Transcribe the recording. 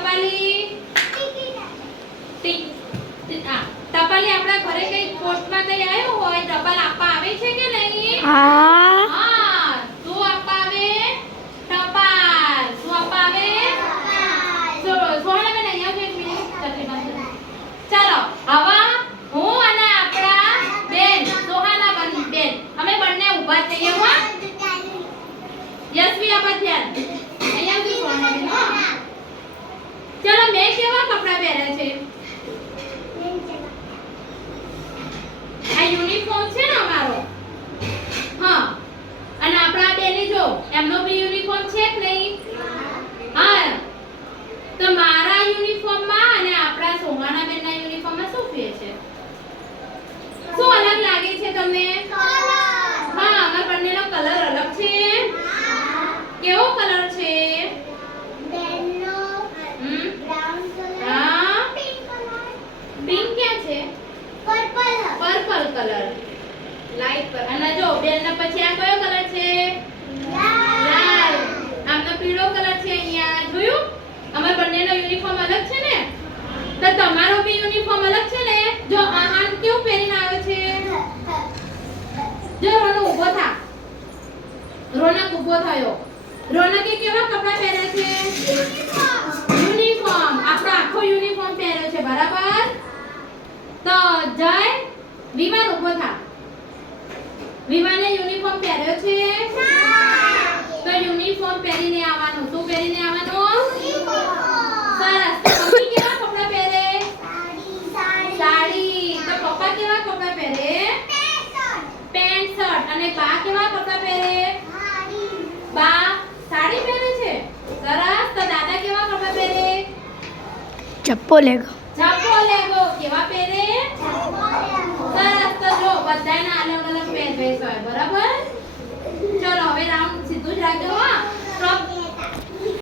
ટપાલી ટપાલી આપણા ઘરે કઈ પોસ્ટમાં કઈ આવ્યો હોય ટપાલ આપવા આવે છે કે નહીં? હા હા શું આપવા આવે? ટપાલ. શું આપવા આવે? સોહના બેન અહીંયા છે એક મિનિટ. ચાલો હવે હું અને આપણા બેન સોહાના બેન અમે બંને ઊભા થઈએ હો. યશવી આપા ધ્યાન અહીંયા થી સોહના બેન હો. ચાલો મેં કેવા કપડાં પહેર્યા છે? આ યુનિફોર્મ છે ને અમારો. હા અને આપણા બેની જો એમનો બી યુનિફોર્મ છે કે નહીં? હા તો મારા યુનિફોર્મમાં અને આપણા સોહાના બેનના યુનિફોર્મમાં શું ફેર છે? શું અલગ લાગે છે તમને? હા અમાર બંનેનો કલર અલગ છે. કેવો કલર છે? હા પિંક ક્યાં છે? પર્પલ કલર લાઈટ પર. અને જો બેનના પછી આ કયો કલર છે? લાલ. આમનો પીળો કલર છે અહીંયા જોયું? અમાર બંનેનો યુનિફોર્મ અલગ છે ને? તો તમારો બી યુનિફોર્મ અલગ છે ને? જો આ કેવું પહેરીને આવ્યો છે? જો રોનક ઊભો થા. રોનક ઊભો થયો. રોનકે કેવા કપડાં પહેર્યા છે? યુનિફોર્મ. આપણો આખો યુનિફોર્મ પહેર્યો છે બરાબર? તો જય વિમાન ઊભો થા. વિમાને યુનિફોર્મ પહેર્યો છે? તો યુનિફોર્મ પહેરીને આવવાનું. શું પહેરીને આવવાનું? સરસ. તો મમ્મી કેવા કપડાં પહેરે? સાડી. તો પપ્પા કેવા કપડાં પહેરે? Pant shirt. અને બા કેવા કપડાં પહેરે? બા સાડી પહેરે છે. સરસ. તો દાદા કેવા કપડાં પહેરે? ચપ્પો લેગો કેવા પહેરે? સરસ. તો જો બધાના અલગ અલગ પહેરવેશ હોય બરાબર? ચલો હવે રાઉન્ડ સીધું જ રાખજો હા.